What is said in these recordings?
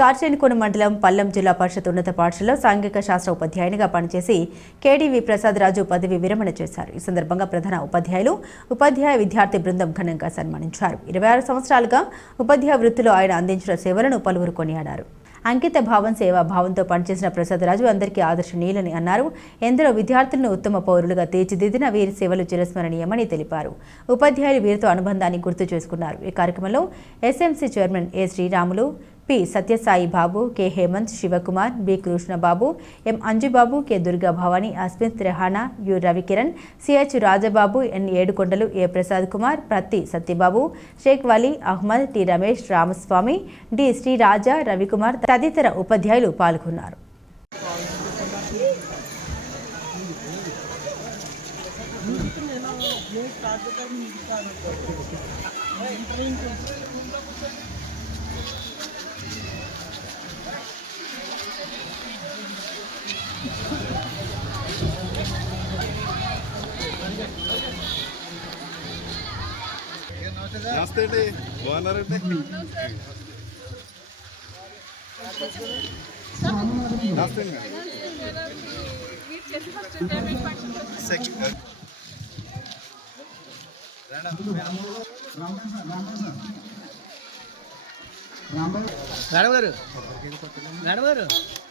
కార్చేనికోన మండలం పల్లం జిల్లా పరిషత్ ఉన్నత పాఠశాలలో సాంఘిక శాస్త్ర ఉపాధ్యాయునిగా పనిచేసి కేడీవి ప్రసాద్ రాజు పదవి విరమణ చేశారు. ఈ సందర్భంగా ప్రధాన ఉపాధ్యాయులు ఉపాధ్యాయ విద్యార్థి బృందం ఘనంగా సన్మానించారు. ఇరవై ఆరు సంవత్సరాలుగా ఉపాధ్యాయ వృత్తిలో ఆయన అందించిన సేవలను పలువురు కొనియాడారు. అంకిత భావం సేవా భావంతో పనిచేసిన ప్రసాదరాజు అందరికీ ఆదర్శనీయులని అన్నారు. ఎందరో విద్యార్థులను ఉత్తమ పౌరులుగా తీర్చిదిద్దిన వీరి సేవలు చిరస్మరణీయమని తెలిపారు. ఉపాధ్యాయులు వీరితో అనుబంధాన్ని గుర్తు చేసుకున్నారు. ఈ కార్యక్రమంలో SMC chairman A Sriramulu P Satyasai Babu K Hemanth Sivakumar B Krishnababu M Anjubabu K Durga Bhavani Asmith Rehana U Ravikiran CH Rajababu N Yedukondalu A Prasad Kumar Pratti Satyababu Shaik Vali Ahmed T Ramesh Ramaswamy D Sriraja Ravikumar తదితర ఉపాధ్యాయులు పాల్గొన్నారు. నమస్తే అండి. బాగున్నారండి? నమస్తే అండి. Madam గారు. Madam గారు.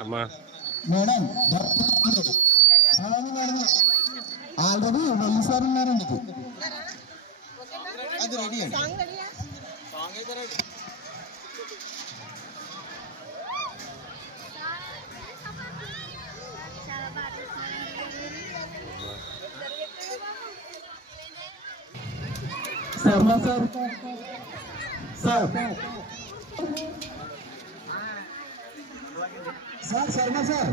అమ్మా. మేడం ఆల్రెడీ వెయ్యి సార్ ఉన్నారండి. అది రెడీ అండి. Sir. Sir. Sir Sharma sir.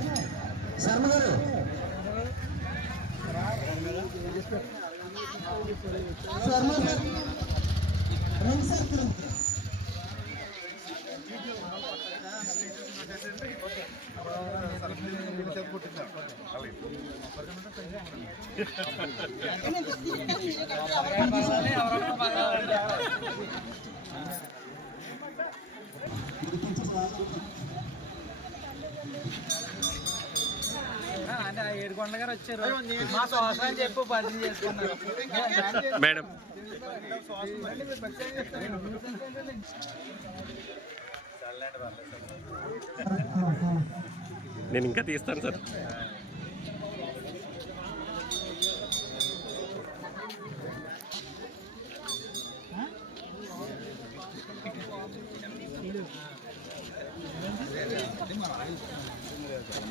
Sharma గారు. శర్మ సార్. రండి సార్ కిందకి. అంటే ఏడుకొండ గారు వచ్చారు. మా సంవత్సరం చెప్పు పరిచయం చేసుకున్నారు. మేడం. నేను ఇంకా తీస్తాను sir. I'm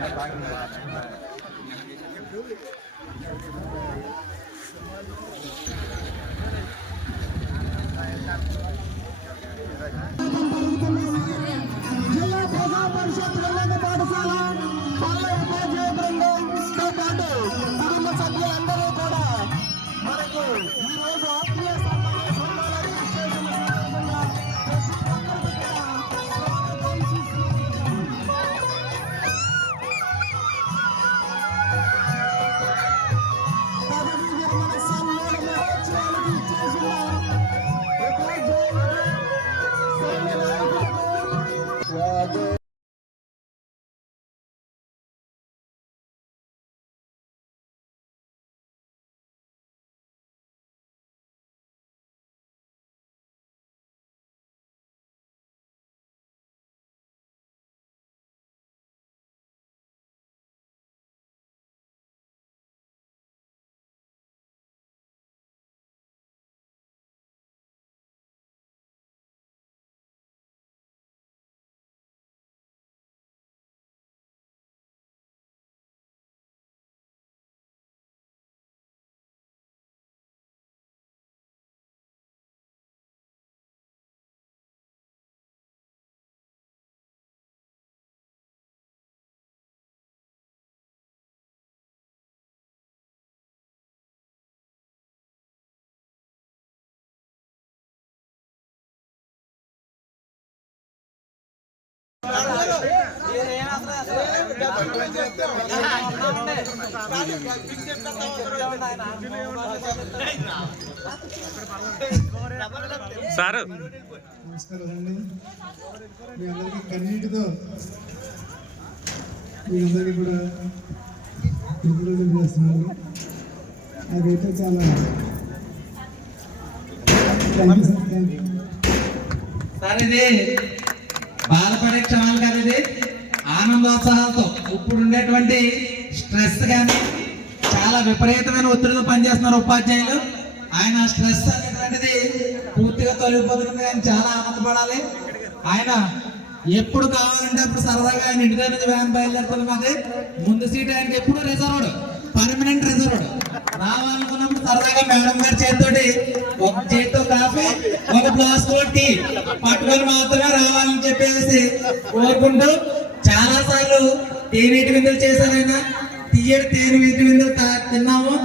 not going to lie. সাথে సార్. నమస్కారం అండి మీ అందరికీ కన్నీటితో మీ అందరికీ కూడా ఇంట్రొడ్యూస్ చేస్తున్నాను అదైతే చాలా సార్ ఇది బాధపడే క్షమాలు కదా ఇది? ఆనందోత్సాహాలతో ఇప్పుడు ఉండేటువంటి స్ట్రెస్ కానీ చాలా విపరీతమైన ఒత్తిడితో పనిచేస్తున్నారు ఉపాధ్యాయులు. ఆయన స్ట్రెస్ అనేటువంటిది పూర్తిగా తొలగిపోతుంది కానీ చాలా ఆనందపడాలి. ఆయన ఎప్పుడు కావాలంటే అప్పుడు సరదాగా ఆయన ఇంటి దగ్గర వ్యాన్ బయలుదేరుతుంది మాది. ముందు సీట్ ఆయనకి ఎప్పుడు రిజర్వ్డ్ పర్మనెంట్ రిజర్వ్డ్ రావాలనుకున్నప్పుడు సరదాగా మేడం గారి చేతితోటి ఒక చేతితో కాఫీ ఒక గ్లాస్ టీ పట్టుకొని మాత్రమే రావాలని చెప్పేసి కోరుకుంటూ చాలా సార్లు తేనీటి విందులు చేశారైనా ఆయన. తీయటి తేనె విందులు తా- తిన్నాము.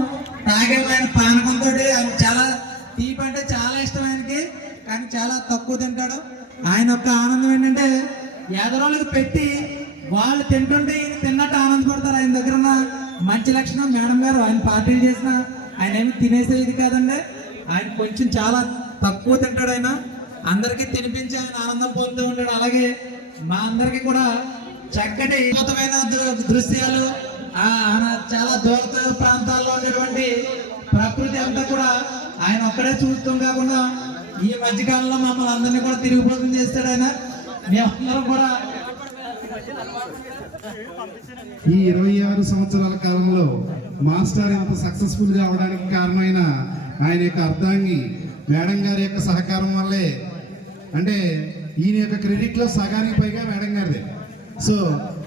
తాగాము ఆయన పానకంతో ఆయన చాలా తీపి అంటే చాలా ఇష్టం ఆయనకి. కానీ చాలా తక్కువ తింటాడు. ఆయన యొక్క ఆనందం ఏంటంటే ఎదరోళ్ళకి పెట్టి వాళ్ళు తింటుంటే ఈయన తిన్నట్టు ఆనందపడతారు. ఆయన దగ్గర ఉన్న మంచి లక్షణం మేడం గారు. ఆయన పార్టీలు చేసిన ఆయన ఏమి తినేసేది కాదండి. ఆయన కొంచెం చాలా తక్కువ తింటాడు ఆయన. అందరికీ తినిపించి ఆయన ఆనందం పొందుతూ ఉంటాడు. అలాగే మా అందరికీ కూడా చక్కటి అద్భుతమైన దృశ్యాలు. ఆ ఆయన చాలా దూర ప్రాంతాల్లో ఉన్నటువంటి ప్రకృతి అంతా కూడా ఆయన ఒక్కడే చూడటం కాకుండా ఈ మధ్యకాలంలో మమ్మల్ని అందరినీ కూడా తిరిగిపోతం చేస్తాడు ఆయన. మేమందరం కూడా ఈ ఇరవై ఆరు సంవత్సరాల కాలంలో మాస్టర్ ఎంత సక్సెస్ఫుల్గా అవడానికి కారణమైన ఆయన యొక్క అర్థాన్ని మేడం గారి యొక్క సహకారం వల్లే అంటే ఈయన యొక్క క్రెడిట్లో సగానికి పైగా మేడం గారిదే. సో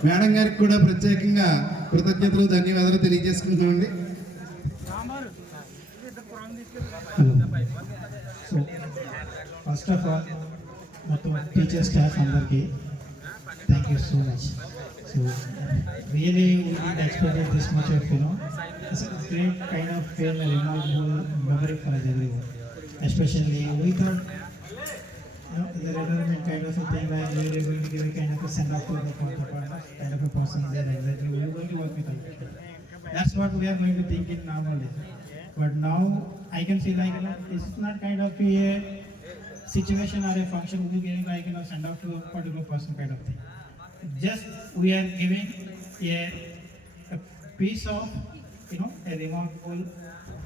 మేడం గారికి కూడా ప్రత్యేకంగా కృతజ్ఞతలు ధన్యవాదాలు తెలియజేసుకుంటున్నామండి. సో ఫస్ట్ ఆఫ్ ఆల్ మొత్తం టీచర్ స్టాఫ్ అందరికీ thank you so much so really we expected this much of you great kind of feel memory for every one especially we thought the retirement kind of a thing where we are going to give a kind of a send off to the counterpart, kind of a person there exactly we are going to work with them. That's what we are going to think in normal. But now I can see like you know, is not kind of a situation or a function we are giving like you know send off to a particular person kind of thing. Just we are giving a, a piece of you know a remarkable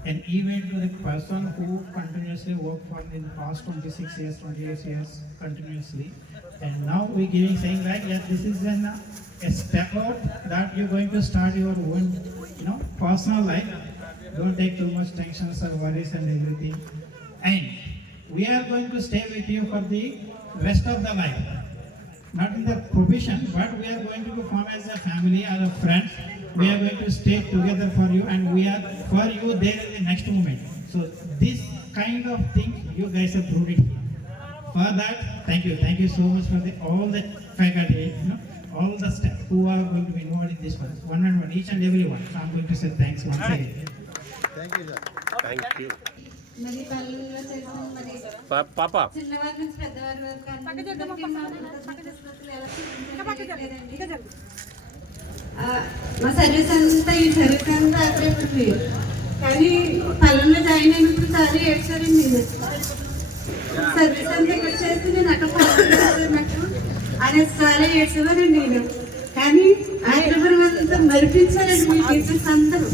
an event to the person who continuously worked for in the past 26 years, 28 years continuously. And now we giving saying like yeah, this is an uh, a step out that you're going to start your own you know personal life. Don't take too much tensions or worries and everything. And we are going to stay with you for the rest of the life not in the provision, but we are going to form as a family or a friends We are going to stay together for you, and we are for you there in the next moment. So this kind of thing you guys have proved it. For that, thank you, thank you so much for the all the faculty, you know, all the staff who are going to be involved in this one, one and one, each and every one. So I'm going to say thanks once again. Thank you మరి పల్లెల్లో చేసిన మరి పాప చిన్నవారి నుంచి పెద్దవారి వరకు అందరికీ మా నిశ్శబ్దతలు ఎలా చూపించాలో ఆ, మా సర్వీస్ అంతా ఈ సర్వీస్ అంతా అక్కడే ఉంటుంది కానీ పల్లెల్లో జాయిన్ అయినప్పుడు చాలా ఏడ్చారండి నేను సర్వీస్ అంతా ఇక్కడ చేస్తే నేను అక్కడ నాకు ఆయన చాలా ఏడ్చేవారండి నేను. కానీ హైదరాబాద్ అంతా మరిపించారండి మీ టీచర్స్ అందరూ.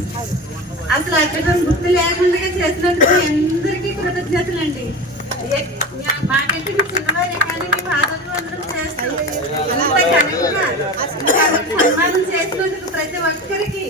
అసలు అక్కడ గుర్తు లేకుండా చేసినందుకు అందరికీ కృతజ్ఞతలు అండి మాకంటే మీ చిన్నవారే కానీ మీ ఫాదర్లు అందరూ అలా అంత చేసినందుకు ప్రతి ఒక్కరికి